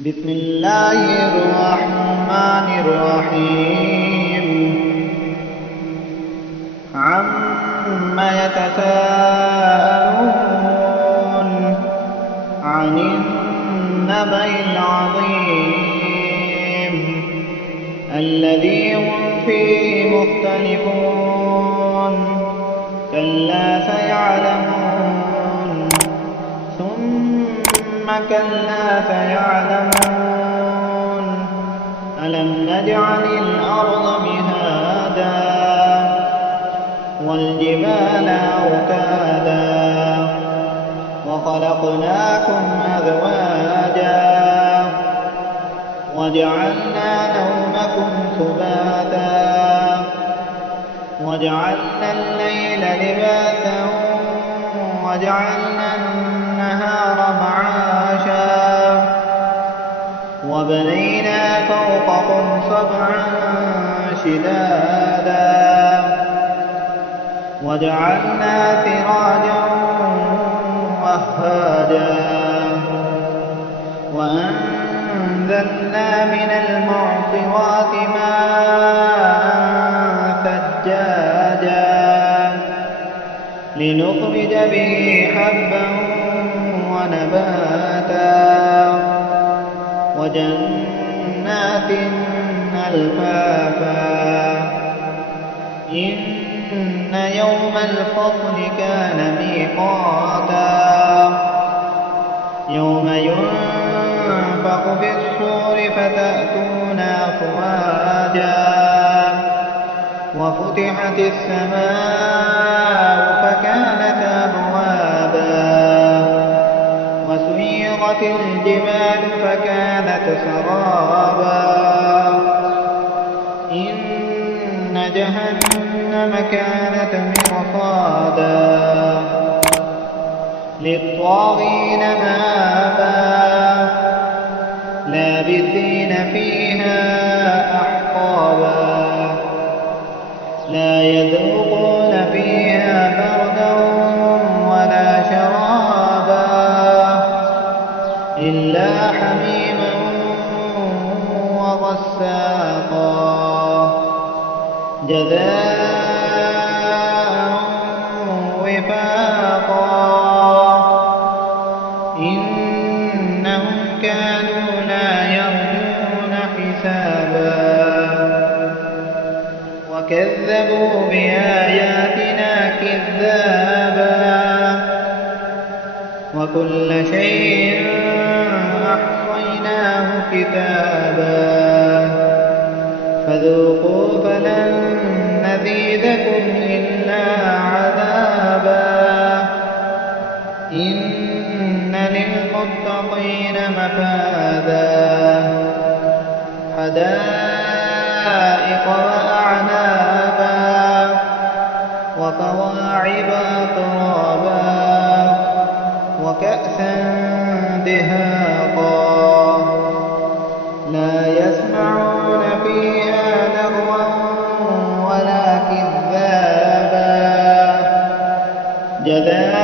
بسم الله الرحمن الرحيم. عم يتساءلون عن النبأ العظيم الذي هم فيه مختلفون كلا سيعلمون ثم كلا سيعلمون ألم نجعل الأرض مهادا والجبال أوتادا وخلقناكم أزواجا وجعلنا نومكم سباتا وجعلنا الليل لباسا وجعلنا النهار معاشا وبنينا فوقكم سبعا شدادا وجعلنا سراجا وهاجا وأنزلنا من المعصرات ماء ثجاجا لنخرج به حبا ونباتا وجنات ألفافا إن يوم الفصل كان ميقاتا يوم ينفخ في الصور فتأتون أفواجا وفتحت السماء فكانت أبوابا وسيرت الجبال فكانت سرابا إن جهنم كانت مرصادا للطاغين مآبا لابثين فيها أحقابا لا يذوقون فيها بردا ولا شرابا إلا حميما وغساقا جزاء وفاقا إنهم كانوا لا يرجون حسابا وكذبوا بآياتنا كذابا وكل شيء أحصيناه كتابا فذوقوا فلن نزيدكم إلا عذابا إن للمتقين مفازا حدائق وأعنابا وكواعب أترابا وكأسا دهاقا لا يسمعون فيها لغوا ولا كذابا جزاء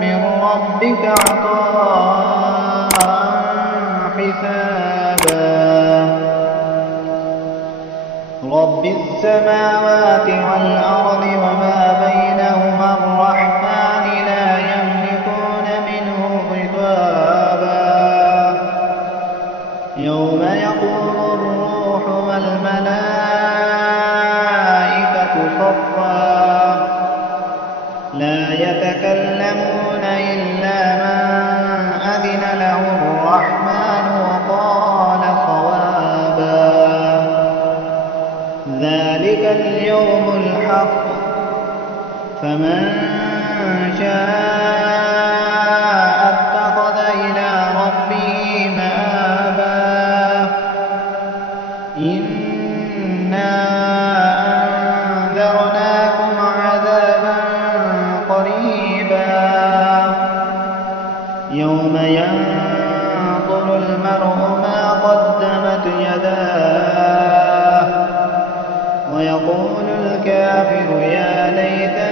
من ربك عطاء حسابا رب السماوات والأرض وما بينهما الرحمن لا يملكون منه خطابا يوم يقوم الروح والملائكة صفا لا يتكلمون إلا من أذن له الرحمن وقال صوابا ذلك اليوم الحق فمن شاء اتخذ إلى ربه مآبا إنا أنذرناكم عذابا قريبا يوم ينظر المرء ما قدمت يداه ويقول الكافر يا ليتني